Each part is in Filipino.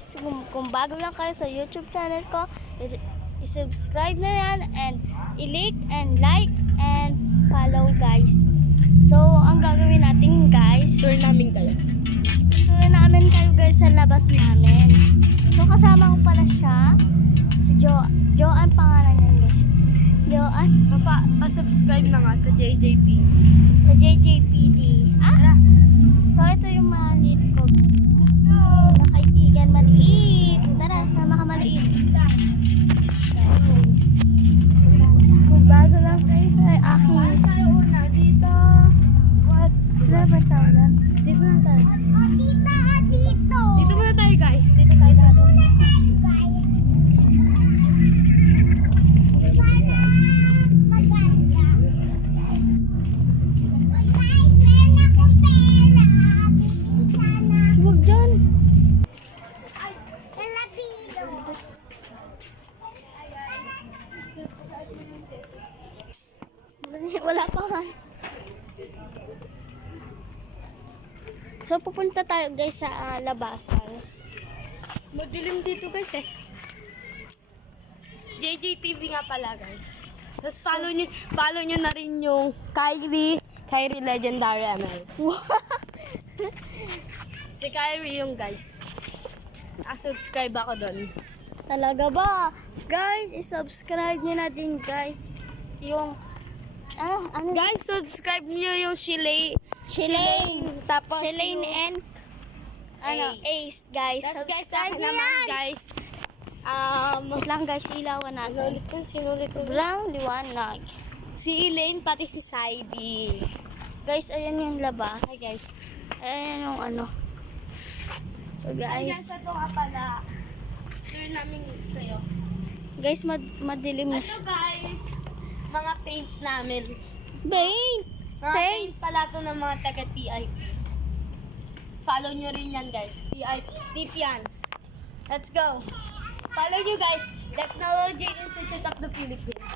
guys, kung bago lang kayo sa YouTube channel ko, i-subscribe na yan and i-like and follow guys. So, ang gagawin natin guys, Tour namin kayo. tuloy namin kayo guys sa labas namin. So, kasama ko pala siya, si Joanne pangalan niya guys. Joanne, Pa-subscribe na nga sa JJP. sa JJPD. So, ito yung maliit ko. Na kaibigan maliit. Tara, sama ka maliit. Guys. Kung bago lang kayo sa aking Tayo una dito. what's never tawalan. Dito na tayo. Dito. Dito muna tayo guys. Dito tayo lahat. Huwag dyan. Wala pa nga. So, pupunta tayo guys sa labasan. Madilim dito guys eh. JJTV nga pala guys. Tapos follow nyo na rin yung Kyrie Legendary ML. Si Kyrie yung guys. Subscribe ako doon. Talaga ba? Guys, i-subscribe nyo na din guys. Yung, ano? Guys, subscribe nyo yung Shilane. Tapos Shilane yung and, Ace guys. Tapos guys, sa Subscribe akin nyo naman yan. guys. Wait lang guys, ilawan natin. Sinulit ko. Brown liwanag. Si Elaine, pati si Saidi. Guys, ayan yung labas. Hi guys. Ayan yung ano. So Guys, guys, ito nga pala. Tour namin kayo. guys madilim na Ito siya. guys, mga paint namin. Paint! Mga paint pala to ng mga taga-TI. Follow nyo rin yan guys. TPians. Let's go. Follow nyo guys. Technology Institute of the Philippines.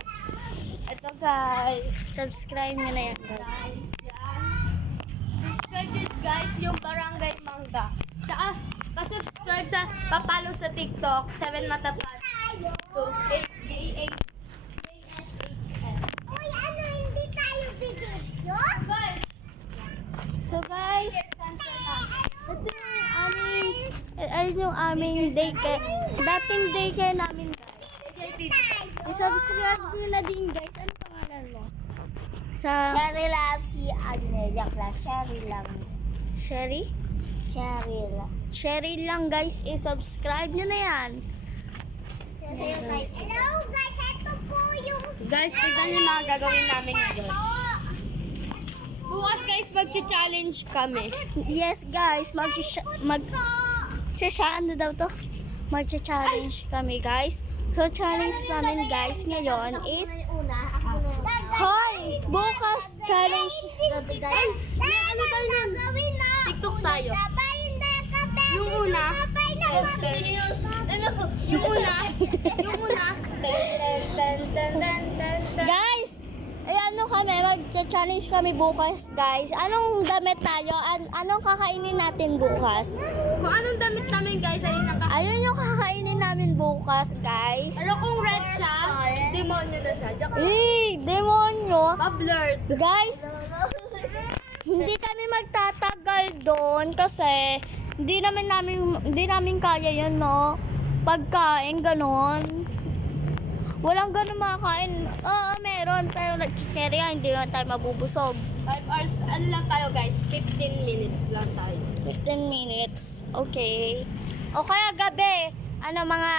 Ito guys. Subscribe nyo na yan guys. Guys, yan. Subscribe nyo guys yung Barangay Mangga. Tsaka, pa-subscribe sa, papalo sa TikTok, 7 Matapat. So, J8. So guys, ito yung aming, ayun yung aming daycare. Dating daycare namin guys. I-subscribe nyo na din guys. Ano pangalan mo? Sa Cherry Love si Agnelia Class. Cherry lang. Sherry? Cherry lang. Sherry lang guys. I-subscribe nyo na yan. Hello guys, ito po yung... Guys, tignan yung mga gagawin namin ngayon. Bukas guys, mag-challenge kami. Yes guys, ano daw to? Mag-challenge kami guys. So challenge namin guys ngayon is hoy! Bukas challenge. Ay, ano tayo nun? TikTok tayo. Yung una, yung una, Guys, ano kami, mag-challenge kami bukas guys. Anong damit tayo? Anong kakainin natin bukas? kung anong damit namin guys, ayun ang Ayun yung kakainin namin bukas guys. Pero kung red siya, demonyo na siya. Diyan ka Demonyo. pa-blurred. Guys, hindi kami magtatagal doon kasi hindi namin kaya yun, no? Pagkain, ganon. Walang ganon makakain. Oo, meron. Pero nag-cherry hindi naman tayo mabubusog. 5 hours, ano lang tayo guys, 15 minutes lang tayo. 15 minutes. Okay. O kaya gabi, mga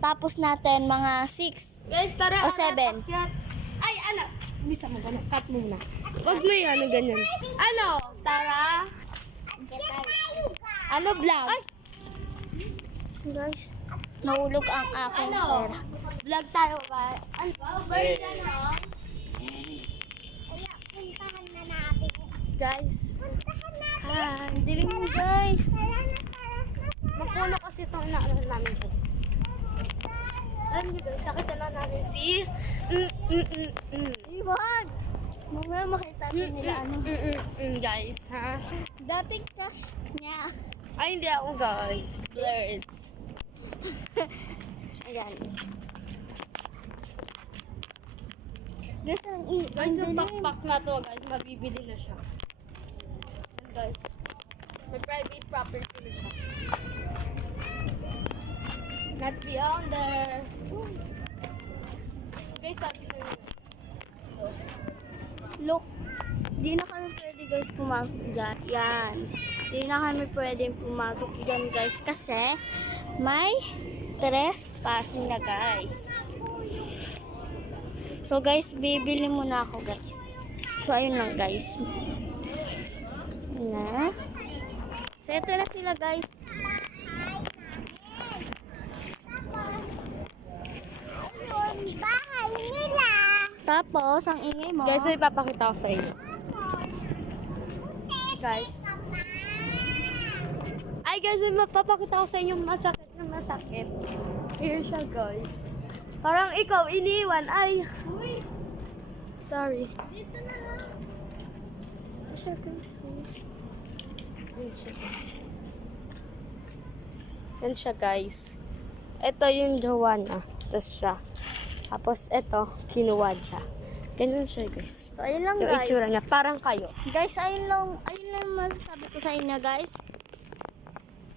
tapos natin, mga 6. Guys, tara. O, 7. akyat. Ay, anak. Bisa mo ganun. Cut muna. Huwag mo yan, ganyan. Ano? Tara. Ano vlog? Ay! Guys, nahulog ang aking Ano? pera. Vlog tayo ba? Ano? Birthday na. Kaya puntahan na natin. Guys, Puntahan natin. dilim mo guys. Mapuno kasi itong inaano namin guys. Alam niyo guys, sakit na namin si... Iwan! Mamaya makita din nila ano. Guys, ha? Dating crush niya. Ay, hindi ako guys. Blurreds. Ayan. Guys, Guys, yung dilim. backpack na to, guys, mabibili na siya. Yan, guys. May private property na siya. Not beyond there. Guys, sabi ko yun. Look, di na kami pwede guys pumasok dyan. Yan. Di na kami pwede pumasok dyan guys kasi may trespassing na guys. So guys, bibili muna ako guys. So ayun lang guys. Na. So ito na sila guys. Ayun, bahay nila. Tapos, ang ingay mo. Guys, may papakita ko sa inyo. Guys. Ay, guys, may mapapakita ko sa inyo masakit na masakit. Here siya, guys. Parang ikaw, iniwan. Ay. Sorry. Dito na lang. Ito siya, guys. Yan siya, guys. Yan siya, guys. Ito yung jowa na. Ito siya. Tapos, ito, kinuha siya. Ganyan siya, guys. So ayun lang Yung guys. itsura niya, parang kayo. Guys, ayun lang masasabi ko sa inyo guys.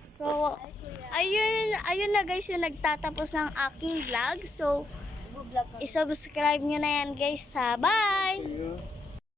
So, ayun na guys yung nagtatapos ng aking vlog. So, Vlog isubscribe nyo na yan guys sa bye!